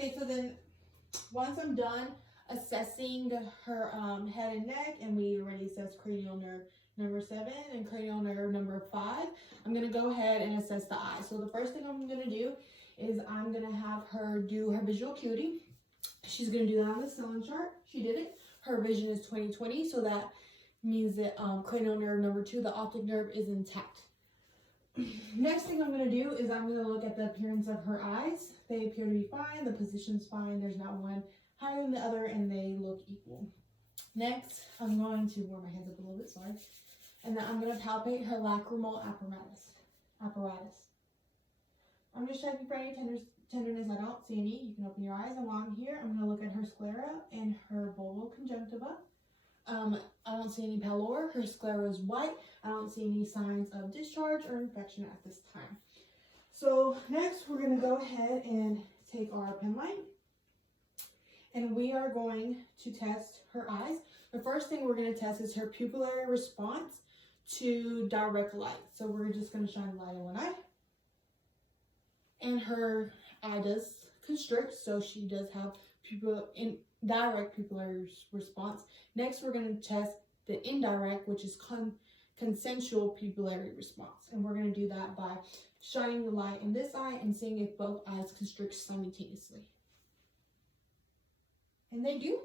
Okay, so then once I'm done assessing her head and neck, and we already assessed cranial nerve number 7 and cranial nerve number 5, I'm going to go ahead and assess the eyes. So the first thing I'm going to do is I'm going to have her do her visual acuity. She's going to do that on the Snellen chart. She did it. Her vision is 20/20, so that means that cranial nerve number 2, the optic nerve, is intact. Next thing I'm going to do is I'm going to look at the appearance of her eyes. They appear to be fine. The position's fine. There's not one higher than the other, and they look equal. Next, I'm going to warm my hands up a little bit, sorry. And then I'm going to palpate her lacrimal apparatus. I'm just checking for any tenderness. I don't see any. You can open your eyes. And while I'm here, I'm going to look at her sclera and her bulbal conjunctiva. I don't see any pallor. Her sclera is white. I don't see any signs of discharge or infection at this time. So next, we're going to go ahead and take our pen light, and we are going to test her eyes. The first thing we're going to test is her pupillary response to direct light. So we're just going to shine the light in one eye. And her eye does constrict, so she does have direct pupillary response. Next, we're going to test the indirect, which is consensual pupillary response. And we're going to do that by shining the light in this eye and seeing if both eyes constrict simultaneously. And they do.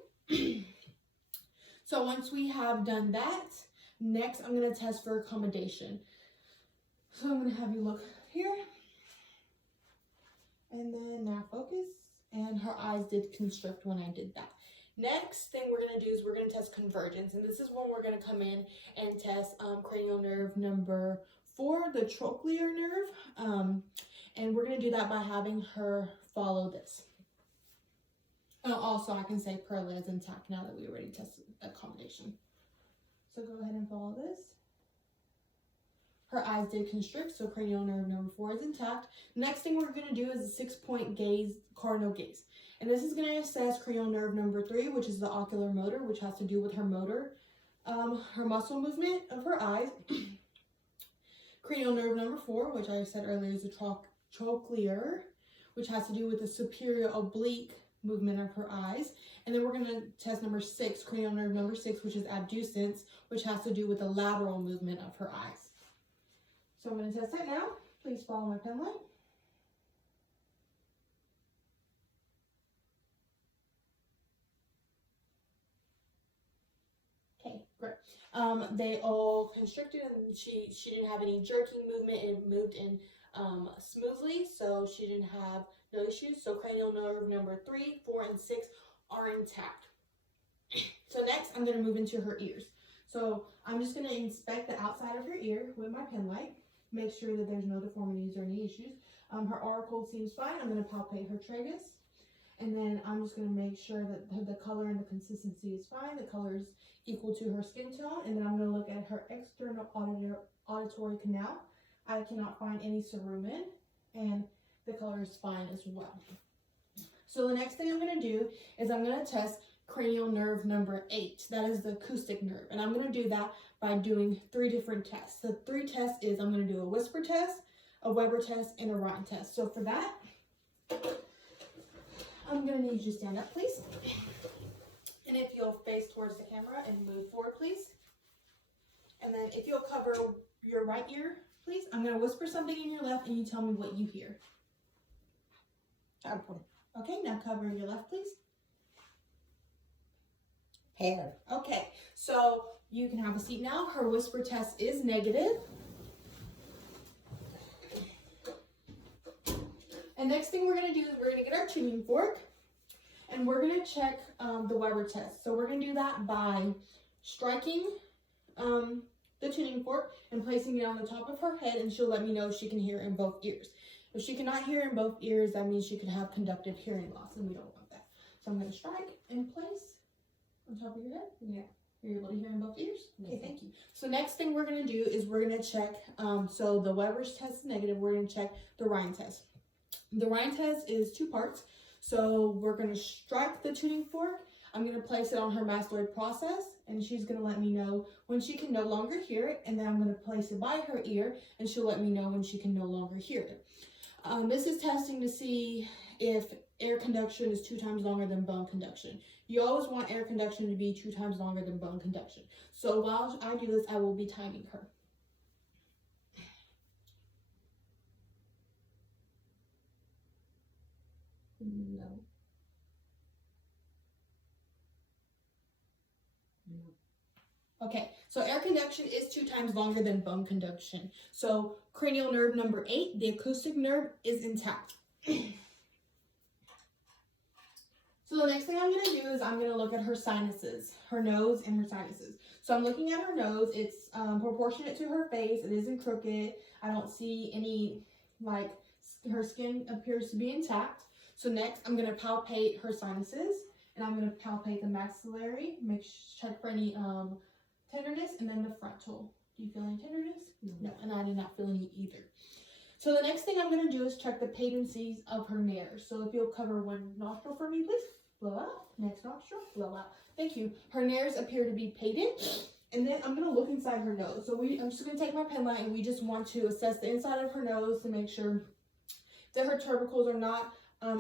So once we have done that, next I'm going to test for accommodation. So I'm going to have you look here. And then now focus. And her eyes did constrict when I did that. Next thing we're going to do is we're going to test convergence. And this is when we're going to come in and test cranial nerve number 4, the trochlear nerve. And we're going to do that by having her follow this. Also, I can say Perla is intact now that we already tested accommodation. So go ahead and follow this. Her eyes did constrict, so cranial nerve number 4 is intact. Next thing we're going to do is a 6-point gaze, cardinal gaze. And this is going to assess cranial nerve number 3, which is the ocular motor, which has to do with her motor, her muscle movement of her eyes. Cranial nerve number 4, which I said earlier is the trochlear, which has to do with the superior oblique movement of her eyes. And then we're going to test number 6, cranial nerve number 6, which is abducens, which has to do with the lateral movement of her eyes. So I'm going to test that now. Please follow my pen light. Okay, great. They all constricted, and she didn't have any jerking movement. It moved in smoothly, so she didn't have no issues. So cranial nerve number 3, 4, and 6 are intact. So next, I'm going to move into her ears. So I'm just going to inspect the outside of her ear with my pen light. Make sure that there's no deformities or any issues. Her auricle seems fine. I'm going to palpate her tragus. And then I'm just going to make sure that the color and the consistency is fine. The color is equal to her skin tone. And then I'm going to look at her external auditory canal. I cannot find any cerumen, and the color is fine as well. So the next thing I'm going to do is I'm going to test cranial nerve number 8. That is the acoustic nerve. And I'm going to do that by doing 3 different tests. The 3 tests is I'm going to do a whisper test, a Weber test, and a Ryan test. So for that, I'm going to need you to stand up, please. And if you'll face towards the camera and move forward, please. And then if you'll cover your right ear, please. I'm going to whisper something in your left, and you tell me what you hear. Okay, now cover your left, please. Hair. Okay, so you can have a seat now. Her whisper test is negative. And next thing we're going to do is we're going to get our tuning fork, and we're going to check the Weber test. So we're going to do that by striking the tuning fork and placing it on the top of her head, and she'll let me know if she can hear in both ears. If she cannot hear in both ears, that means she could have conductive hearing loss, and we don't want that. So I'm going to strike in place on top of your head. Yeah. You're able to hear in both ears? Okay, thank you. So next thing we're going to do is we're going to check, so the Weber's test is negative. We're going to check the Ryan test. The Ryan test is 2 parts. So we're going to strike the tuning fork. I'm going to place it on her mastoid process, and she's going to let me know when she can no longer hear it. And then I'm going to place it by her ear, and she'll let me know when she can no longer hear it. This is testing to see if air conduction is 2 times longer than bone conduction. You always want air conduction to be 2 times longer than bone conduction. So while I do this, I will be timing her. No. Okay, so air conduction is 2 times longer than bone conduction. So cranial nerve number 8, the acoustic nerve, is intact. So the next thing I'm going to do is I'm going to look at her sinuses, her nose and her sinuses. So I'm looking at her nose. It's proportionate to her face. It isn't crooked. I don't see any, like, her skin appears to be intact. So next I'm going to palpate her sinuses, and I'm going to palpate the maxillary, check for any tenderness, and then the frontal. Do you feel any tenderness? No, and I did not feel any either. So the next thing I'm going to do is check the patencies of her nares. So if you'll cover one nostril for me, please. Blow out. Next nostril. Blow out. Thank you. Her nares appear to be patent. And then I'm going to look inside her nose. So I'm just going to take my pen light, and we just want to assess the inside of her nose to make sure that her tubercles are not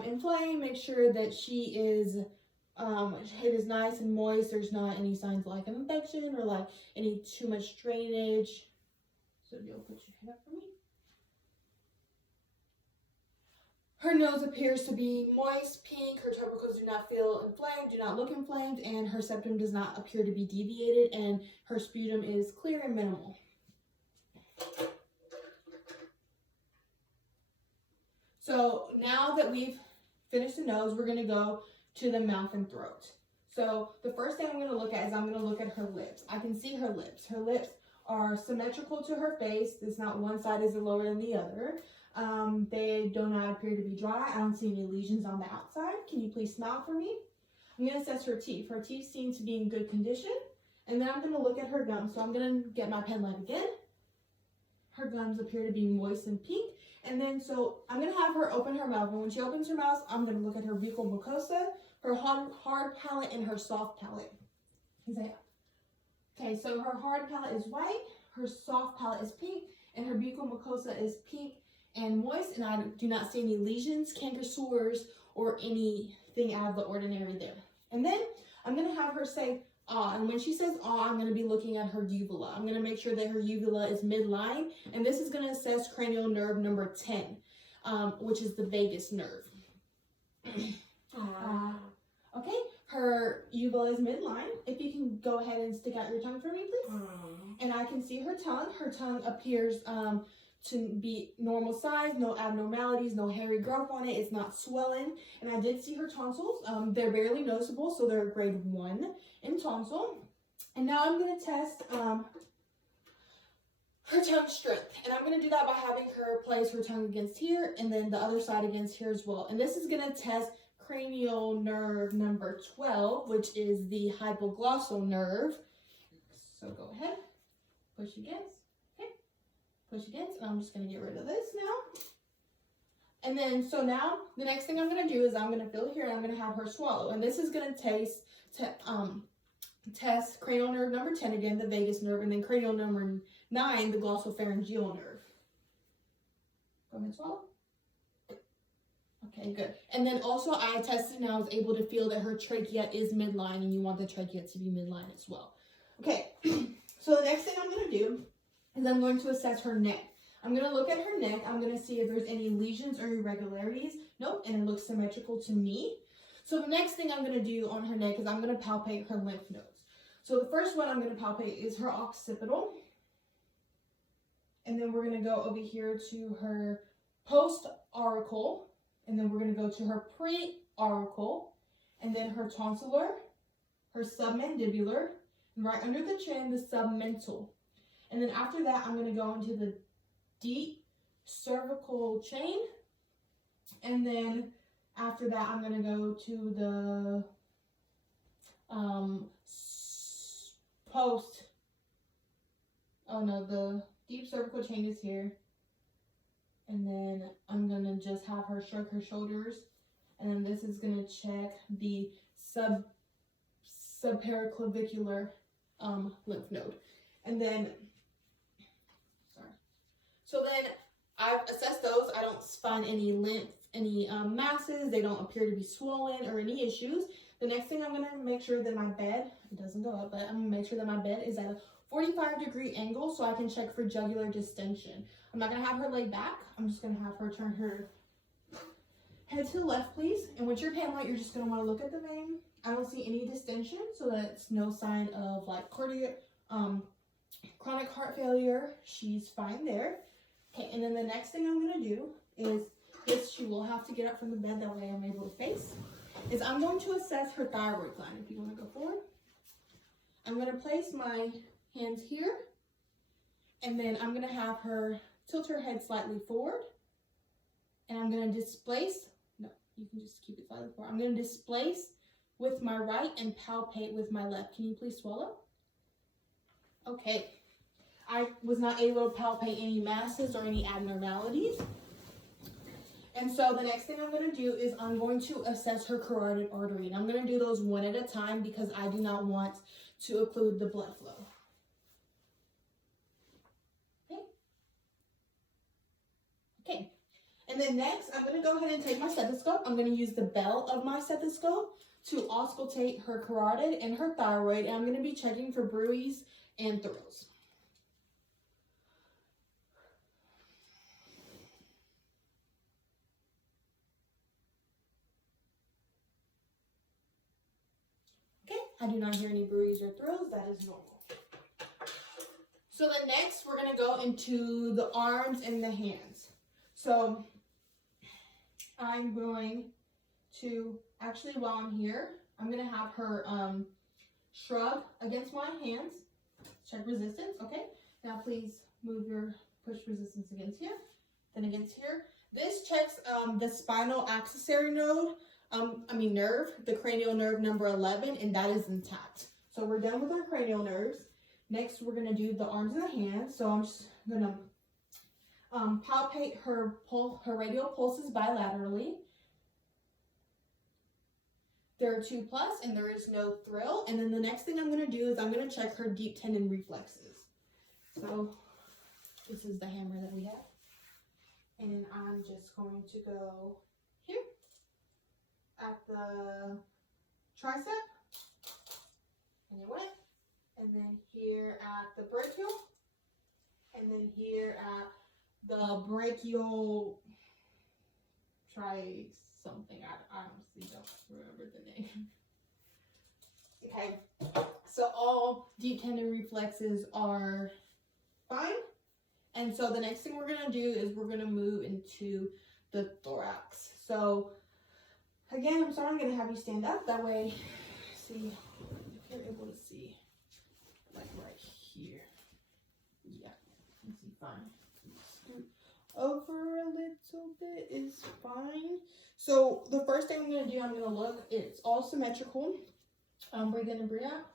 inflamed. Make sure that she is it is nice and moist. There's not any signs like an infection or like any too much drainage. So you'll put your head up for me. Her nose appears to be moist, pink. Her tubercles do not feel inflamed, do not look inflamed, and her septum does not appear to be deviated, and her sputum is clear and minimal. So now that we've finished the nose, we're going to go to the mouth and throat. So the first thing I'm going to look at is I'm going to look at her lips. I can see her lips. Her lips are symmetrical to her face. It's not one side is lower than the other. They do not appear to be dry. I don't see any lesions on the outside. Can you please smile for me? I'm going to assess her teeth. Her teeth seem to be in good condition. And then I'm going to look at her gums. So I'm going to get my pen light again. Her gums appear to be moist and pink. And then so I'm going to have her open her mouth. And when she opens her mouth, I'm going to look at her buccal mucosa, her hard palate, and her soft palate. Okay, so her hard palate is white, her soft palate is pink, and her buccal mucosa is pink and moist, and I do not see any lesions, canker sores, or anything out of the ordinary there. And then I'm going to have her say ah, and when she says ah, I'm going to be looking at her uvula. I'm going to make sure that her uvula is midline, and this is going to assess cranial nerve number 10, which is the vagus nerve. Okay, her uvula is midline. If you can go ahead and stick out your tongue for me, please. And I can see her tongue. Her tongue appears to be normal size, no abnormalities, no hairy growth on it. It's not swelling. And I did see her tonsils. They're barely noticeable, so they're grade 1 in tonsil. And now I'm going to test her tongue strength. And I'm going to do that by having her place her tongue against here and then the other side against here as well. And this is going to test cranial nerve number 12, which is the hypoglossal nerve. So go ahead, push against. Push against, and I'm just going to get rid of this now. And then, so now, the next thing I'm going to do is I'm going to feel here, and I'm going to have her swallow. And this is going to test cranial nerve number 10, again, the vagus nerve, and then cranial number 9, the glossopharyngeal nerve. Go ahead and swallow. Okay, good. And then also, I tested and I was able to feel that her trachea is midline, and you want the trachea to be midline as well. Okay, so the next thing I'm going to do is I'm going to assess her neck. I'm going to look at her neck. I'm going to see if there's any lesions or irregularities. Nope, and it looks symmetrical to me. So the next thing I'm going to do on her neck is I'm going to palpate her lymph nodes. So the first one I'm going to palpate is her occipital. And then we're going to go over here to her post-auricle. And then we're going to go to her pre-auricle. And then her tonsillar, her submandibular, and right under the chin, the submental. And then after that, I'm going to go into the deep cervical chain. And then after that, I'm going to go to the the deep cervical chain is here. And then I'm going to just have her shrug her shoulders. And then this is going to check the subpericlavicular lymph node. And then so then I've assessed those. I don't find any lymph any masses. They don't appear to be swollen or any issues. The next thing I'm going to make sure that my bed, it doesn't go up, but I'm going to make sure that my bed is at a 45-degree angle so I can check for jugular distension. I'm not going to have her lay back. I'm just going to have her turn her head to the left, please. And with your pan light, you're just going to want to look at the vein. I don't see any distension, so that's no sign of like chronic heart failure. She's fine there. Okay, and then the next thing I'm going to do is this. She will have to get up from the bed, that way I'm able to face. Is I'm going to assess her thyroid gland. If you want to go forward, I'm going to place my hands here, and then I'm going to have her tilt her head slightly forward, and I'm going to displace. No, you can just keep it slightly forward. I'm going to displace with my right and palpate with my left. Can you please swallow? Okay. I was not able to palpate any masses or any abnormalities. And so the next thing I'm going to do is I'm going to assess her carotid artery. And I'm going to do those one at a time because I do not want to occlude the blood flow. Okay. Okay. And then next, I'm going to go ahead and take my stethoscope. I'm going to use the bell of my stethoscope to auscultate her carotid and her thyroid. And I'm going to be checking for bruits and thrills. I do not hear any bruits or thrills. That is normal. So then next, we're going to go into the arms and the hands. So I'm going to, actually while I'm here, I'm going to have her shrug against my hands. Check resistance. Okay. Now please push resistance against here, then against here. This checks the spinal accessory node. Nerve, the cranial nerve number 11, and that is intact. So we're done with our cranial nerves. Next, we're going to do the arms and the hands. So I'm just going to palpate her radial pulses bilaterally. There are 2+, and there is no thrill. And then the next thing I'm going to do is I'm going to check her deep tendon reflexes. So this is the hammer that we have. And I'm just going to go here at the tricep, and it went, and then here at the brachial, and then here at the brachial something. I honestly don't remember the name. Okay, so all deep tendon reflexes are fine, and so the next thing we're gonna do is we're gonna move into the thorax. So again, I'm sorry, I'm going to have you stand up. That way, see, if you're able to see, like right here. Yeah, you can see fine. Scoot over a little bit is fine. So the first thing I'm going to do, I'm going to look. It's all symmetrical. Breathe in and breathe out.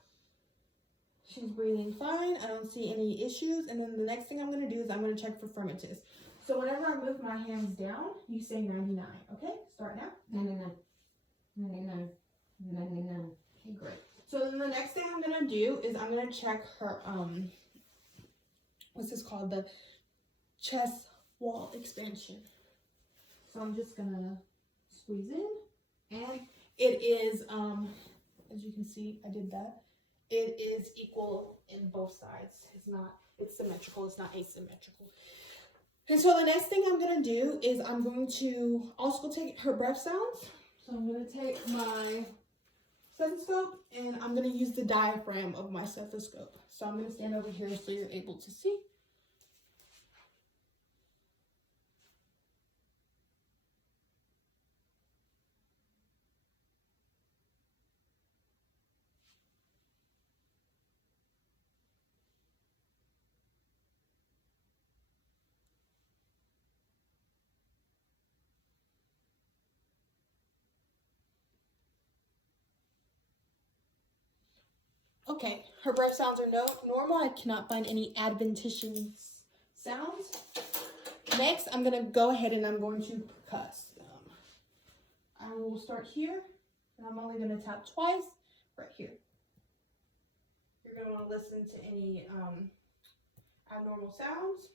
She's breathing fine. I don't see any issues. And then the next thing I'm going to do is I'm going to check for firmitus. So whenever I move my hands down, you say 99. Okay, start now. 99. 99. 99. Okay, great. So then the next thing I'm going to do is I'm going to check her, what's this called? The chest wall expansion. So I'm just going to squeeze in. And it is, as you can see, I did that. It is equal in both sides. It's symmetrical. It's not asymmetrical. And so the next thing I'm going to do is I'm going to auscultate her breath sounds. So I'm going to take my stethoscope and I'm going to use the diaphragm of my stethoscope. So I'm going to stand over here so you're able to see. Okay, her breath sounds are normal. I cannot find any adventitious sounds. Next, I'm going to go ahead and I'm going to percuss them. I will start here, and I'm only going to tap twice right here. You're going to want to listen to any abnormal sounds.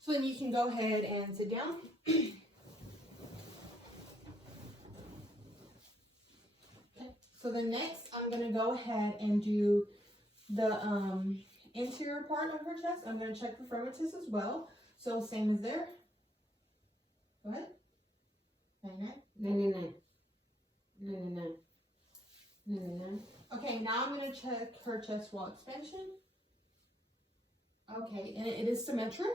So then you can go ahead and sit down. Okay. So then next, I'm gonna go ahead and do the interior part of her chest. I'm gonna check the firmness as well. So same as there. Go ahead. 99. 99. 99. 99. Okay, now I'm gonna check her chest wall expansion. Okay, and it is symmetric.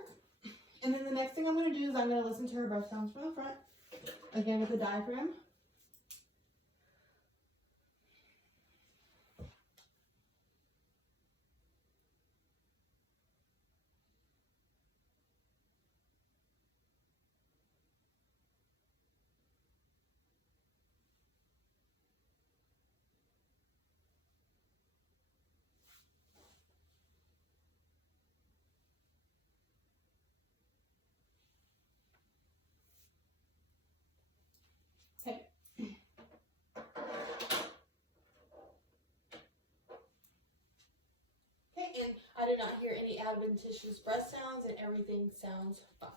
And then the next thing I'm gonna do is I'm gonna listen to her breath sounds from the front. Again with the diaphragm. Okay. Okay, and I did not hear any adventitious breath sounds, and everything sounds fine.